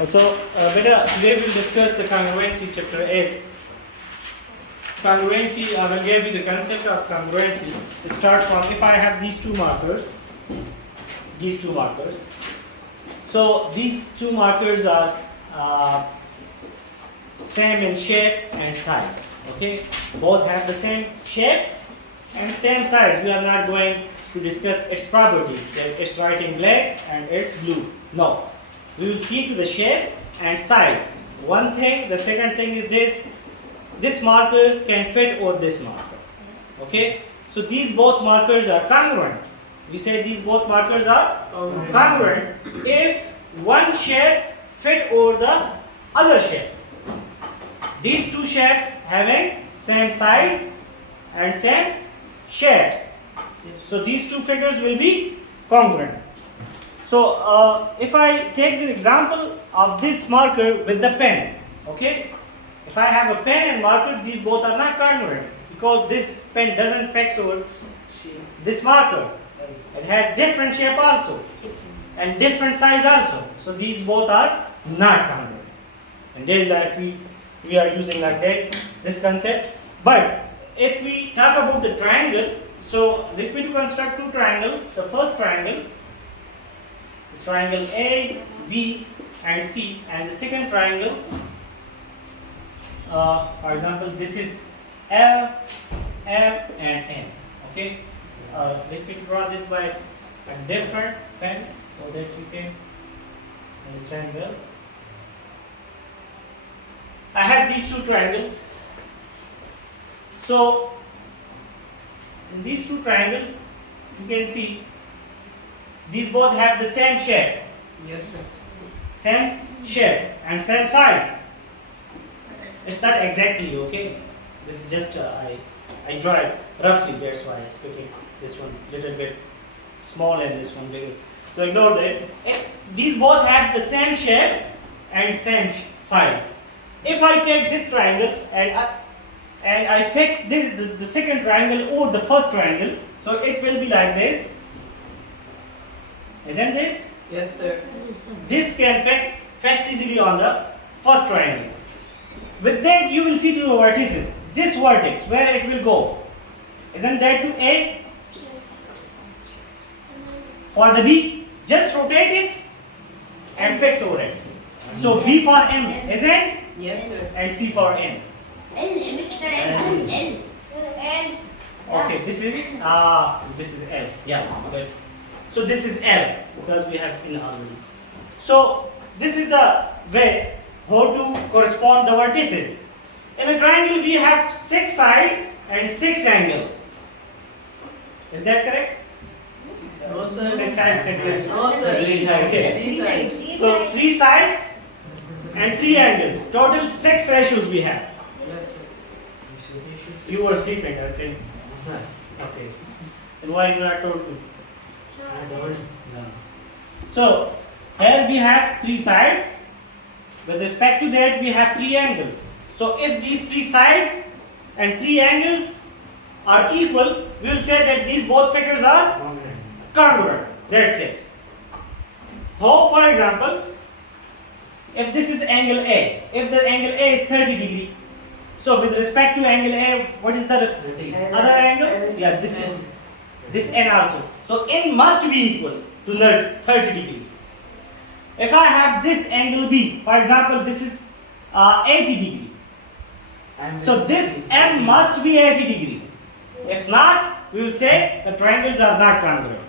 Beta, today we'll discuss the congruency, chapter 8. Congruency, I will give you the concept of congruency. It starts from, if I have these two markers. So these two markers are same in shape and size. Okay, both have the same shape and same size. We are not going to discuss its properties, that it's white in black and it's blue. No, we will see to the shape and size. One thing, the second thing is this marker can fit over this marker. Okay, so these both markers are congruent. We say these both markers are congruent if one shape fit over the other shape. These two shapes having same size and same shapes. So these two figures will be congruent. So if I take the example of this marker with the pen, okay? If I have a pen and marker, these both are not congruent because this pen doesn't fix over this marker. It has different shape also and different size also. So these both are not congruent. And daily life we are using like that this concept. But if we talk about the triangle, so let me construct two triangles. The first triangle is triangle A, B and C, and the second triangle, for example, this is L, M and N. Okay, let me draw this by a different pen so that you can understand well. I have these two triangles. So in these two triangles, you can see these both have the same shape. Yes, sir. Same shape and same size. It's not exactly, okay. This is just I draw it roughly. That's why I'm speaking this one little bit small and this one bigger. So ignore that. These both have the same shapes and same size. If I take this triangle and I fix the second triangle over the first triangle, so it will be like this. Isn't this? Yes, sir. This can fix easily on the first triangle. With that, you will see two vertices. This vertex, where it will go. Isn't that to A? For the B, just rotate it and fix over it. So B for M, isn't? Yes, sir. And C for N. L. Okay, this is L. Yeah, good. So this is L because we have N already. So this is the way how to correspond the vertices. In a triangle we have 6 sides and 6 angles. Is that correct? No, sir. 6 sides, 6 angles. No, sir. Okay. Three sides. So 3 sides and 3 angles. Total 6 ratios we have. Yes, sir. You were sleeping, I think. Okay. Then why you not told me? No. So here we have 3 sides. With respect to that, we have 3 angles. So if these 3 sides and 3 angles are equal, we will say that these both figures are congruent. That's it. How, for example, if this is angle A, if the angle A is 30 degree, so with respect to angle A, what is the other angle? Yeah, this is this N also. So N must be equal to 30 degree. If I have this angle B, for example, this is 80 degree. So this M must be 80 degree. If not, we will say the triangles are not congruent.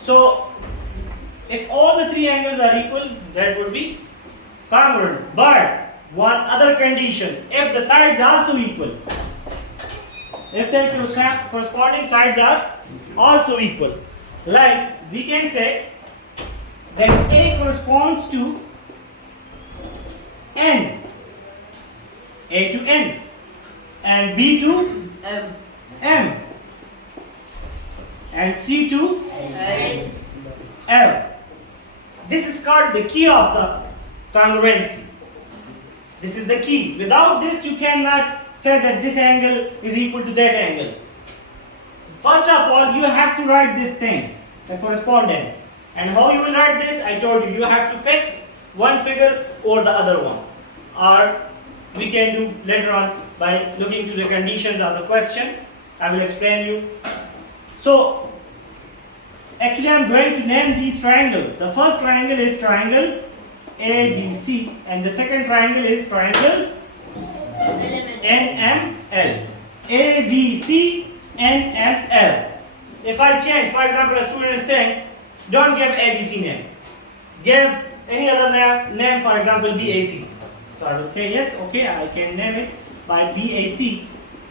So if all the 3 angles are equal, that would be congruent. But one other condition, if the sides are also equal, if the corresponding sides are also equal, like we can say that A corresponds to N, A to N, and B to M, and C to L. This is called the key of the congruency. This is the key. Without this, you cannot say that this angle is equal to that angle. First of all, you have to write this thing. the correspondence. And how you will write this? I told you, you have to fix one figure or the other one, or we can do later on by looking to the conditions of the question. I will explain you. So actually I am going to name these triangles. The first triangle is triangle ABC and the second triangle is triangle NML. ABC NML. If I change, for example, a student is saying, don't give ABC name, give any other name, for example, BAC. So I will say yes, okay, I can name it by BAC.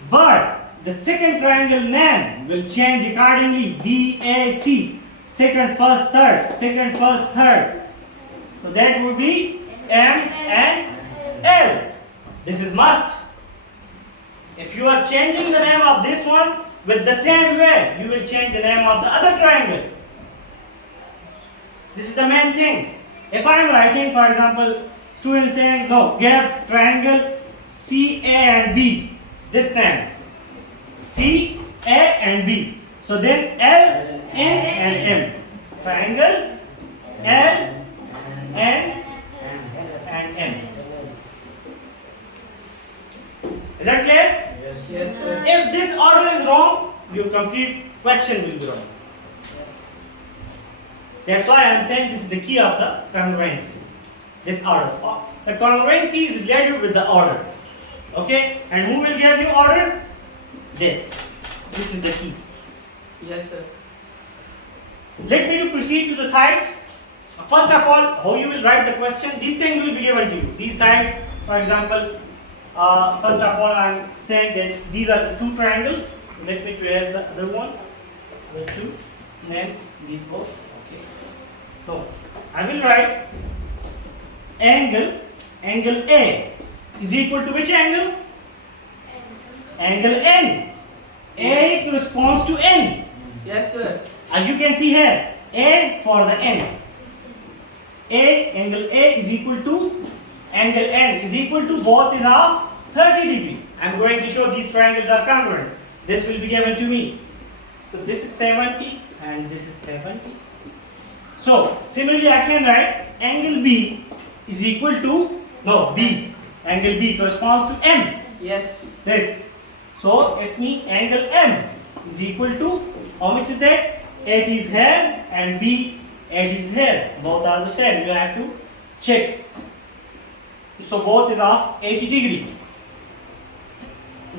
But the second triangle name will change accordingly. BAC. Second, first, third. Second, first, third. So that would be M and L. This is must. If you are changing the name of this one with the same way, you will change the name of the other triangle. This is the main thing. If I am writing, for example, student saying, no, give triangle CA and B, this name, CA and B. So then L, N and M. Triangle L, N and M. Is that clear? Yes. Yes, sir. If this order is wrong, your complete question will be wrong. That's why I am saying this is the key of the congruency. This order. The congruency is related with the order. Okay? And who will give you order? This. This is the key. Yes, sir. Let me to proceed to the sides. First of all, how you will write the question. These things will be given to you. These sides, for example, first of all, I am saying that these are the two triangles. Let me trace the other one. The two names, these both. Okay. So I will write angle A is equal to which angle? Angle N. A corresponds to N. Yes, sir. And you can see here A for the N. Angle A is equal to angle N is equal to both is of 30 degree. I am going to show these triangles are congruent. This will be given to me. So this is 70 and this is 70. So similarly I can write angle B is equal to, no, B. Angle B corresponds to M. Yes. This. So it's mean angle M is equal to, how much is that? 80 is here and B 80 is here. Both are the same. You have to check. So both is of 80 degree.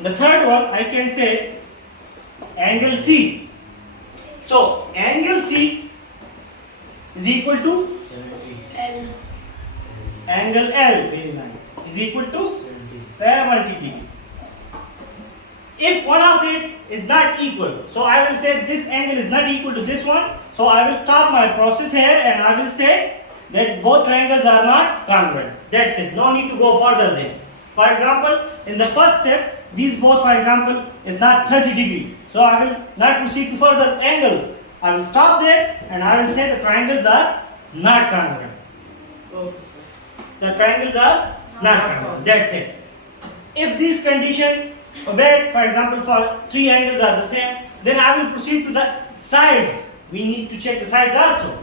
The third one I can say angle C. So angle C is equal to L. angle L, very nice, is equal to 70 degree. If one of it is not equal, so I will say this angle is not equal to this one, so I will stop my process here and I will say that both triangles are not congruent. That's it. No need to go further then. For example, in the first step, these both, for example, is not 30 degree. So I will not proceed to further angles. I will stop there and I will say the triangles are not congruent. Okay, sir. The triangles are not congruent. That's it. If this condition obeyed, for example, for three angles are the same, then I will proceed to the sides. We need to check the sides also.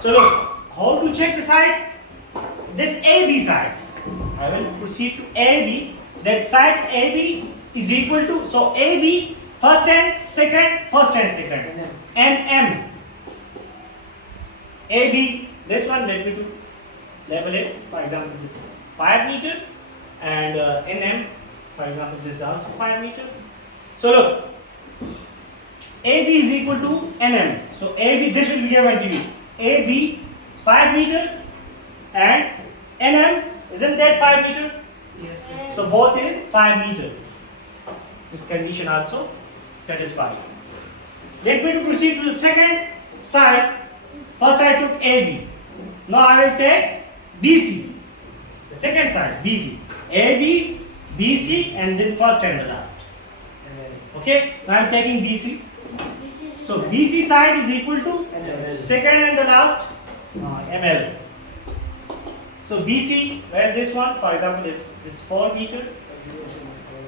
So look, how to check the sides? This AB side. I will proceed to AB. That side AB is equal to, so AB, first and second, first and second. NM. AB, this one, let me to label it. For example, this is 5 meter and NM, for example, this is also 5 meter. So look, AB is equal to NM. So AB, this will be given to you. AB is 5 meter and NM, isn't that 5 meter? Yes, sir. So both is 5 meter. This condition also satisfied. Let me to proceed to the second side. First I took AB. Now I will take BC. The second side, BC. AB, BC and then first and the last. Okay, now I am taking BC. So BC side is equal to second and the last ML. So BC, where is this one? For example, this 4 meter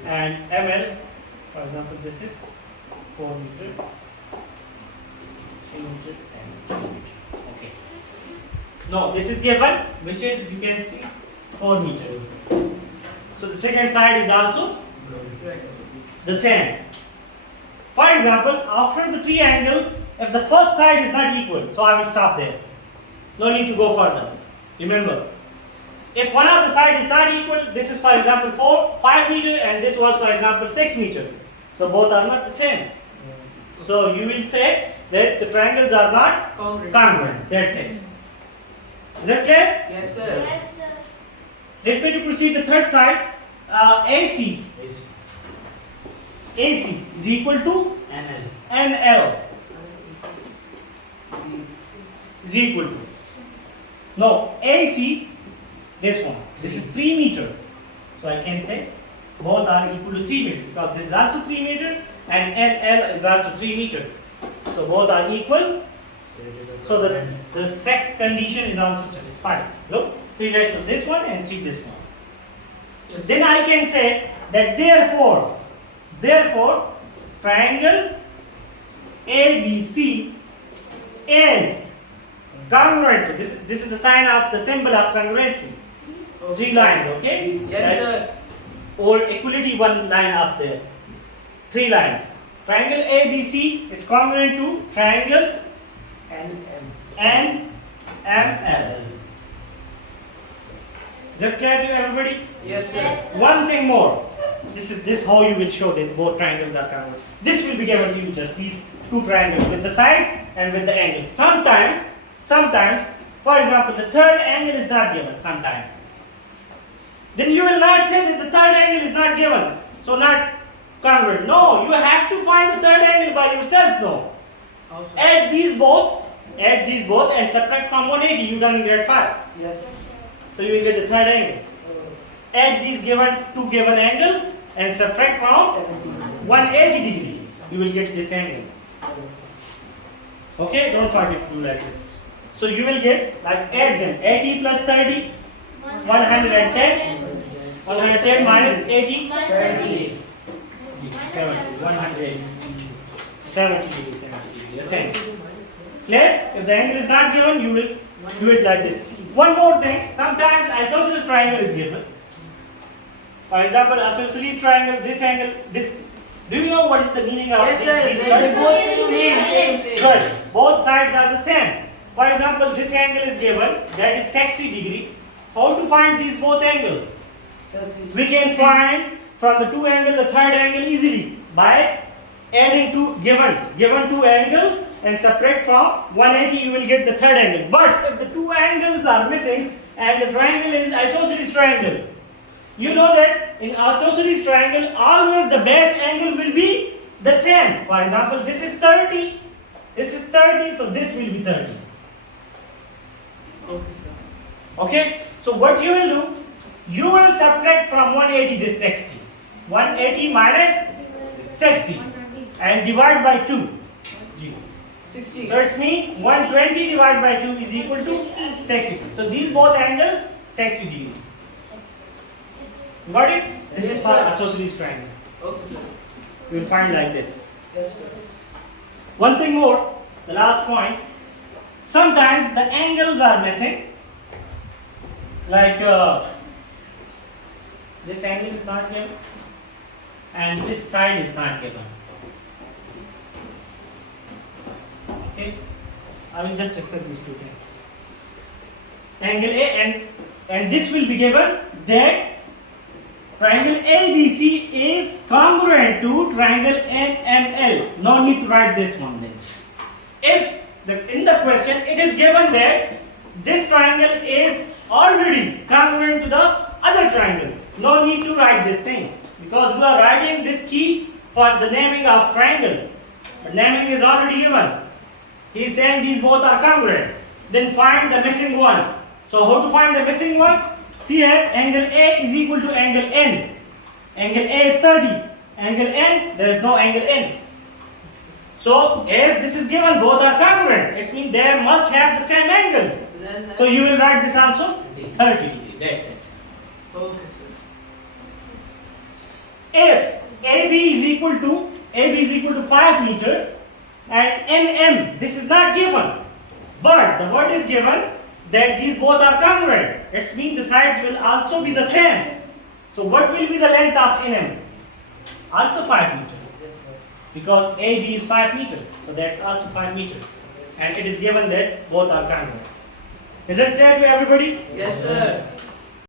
and ML, for example, this is 4 meter. 3 meter and 3 meter. Okay. No, this is given, which is, you can see, 4 meter. So the second side is also the same. For example, after the 3 angles, if the first side is not equal, so I will stop there. No need to go further. Remember, if one of the side is not equal, this is for example 5 meter and this was for example 6 meter. So both are not the same. So you will say that the triangles are not congruent. That's it. Is that clear? Yes, sir. Yes, sir. Let me to proceed the third side. AC is equal to NL is equal to. No, AC, this one. This is 3 meter. So I can say both are equal to 3 meter because this is also 3 meter and NL is also 3 meter. So both are equal. So the sex condition is also satisfied. Look, 3 ratio this one and 3 this one. So then I can say that therefore triangle ABC is congruent. This is the sign of the symbol of congruency. 3 lines, okay? Yes, sir. Or equality, 1 line up there. 3 lines. Triangle ABC is congruent to triangle NML. Is that clear to everybody? Yes, sir. Yes, sir. One thing more. This how you will show that both triangles are congruent. This will be given to you just these 2 triangles with the sides and with the angles. Sometimes, for example, the third angle is not given sometimes. Then you will not say that the third angle is not given, so not congruent. No, you have to find the third angle by yourself. No. Add these both and subtract from 180. You done in grade 5. Yes. So you will get the third angle. Add these two given angles and subtract from 180 degree. You will get this angle. Okay, don't forget to do like this. So you will get, like, add them. 80 plus 30, 110. 110 minus 80, 170. 70, 180. 70 degree, 70 degree. The same. Clear? If the angle is not given, you will do it like this. One more thing. Sometimes isosceles triangle is given. For example, isosceles triangle, this angle, this. Do you know what is the meaning of Yes, these sir. curves? They both same. Good. Both sides are the same. For example, this angle is given, that is 60 degree. How to find these both angles? We can find from the 2 angle the third angle easily by adding given 2 angles and subtract from 180. You will get the third angle. But if the 2 angles are missing and the triangle is isosceles triangle, you know that in isosceles triangle always the base angle will be the same. For example, this is 30, so this will be 30. Okay, sir. Okay, so what you will do, you will subtract from 180 this 60. 180 minus 60 and divide by 2. 60. So it means 120 divided by 2 is equal to 60. So these both angle 60 degree. Got it? This is Yes, for sir. isosceles triangle. Okay, sir. You will find like this. Yes, sir. One thing more, the last point. Sometimes the angles are missing. Like this angle is not given and this side is not given. Okay, I will just discuss these 2 things. Angle A and this will be given that triangle ABC is congruent to triangle NML. No need to write this one then. If in the question it is given that this triangle is already congruent to the other triangle, no need to write this thing because we are writing this key for the naming of triangle. The naming is already given. He is saying these both are congruent. Then find the missing one. So how to find the missing one? See here, angle A is equal to angle N. Angle A is 30. Angle N, there is no angle N. So as this is given, both are congruent. It means they must have the same angles. So you will write this also 30 degree. That's it. Okay, sir. If AB is equal to 5 meter And NM, this is not given. But the word is given that these both are congruent. It means the sides will also be the same. So what will be the length of NM? Also 5 meter. Because AB is 5 meter. So that's also 5 meter. And it is given that both are congruent. Is it clear to everybody? Yes, sir.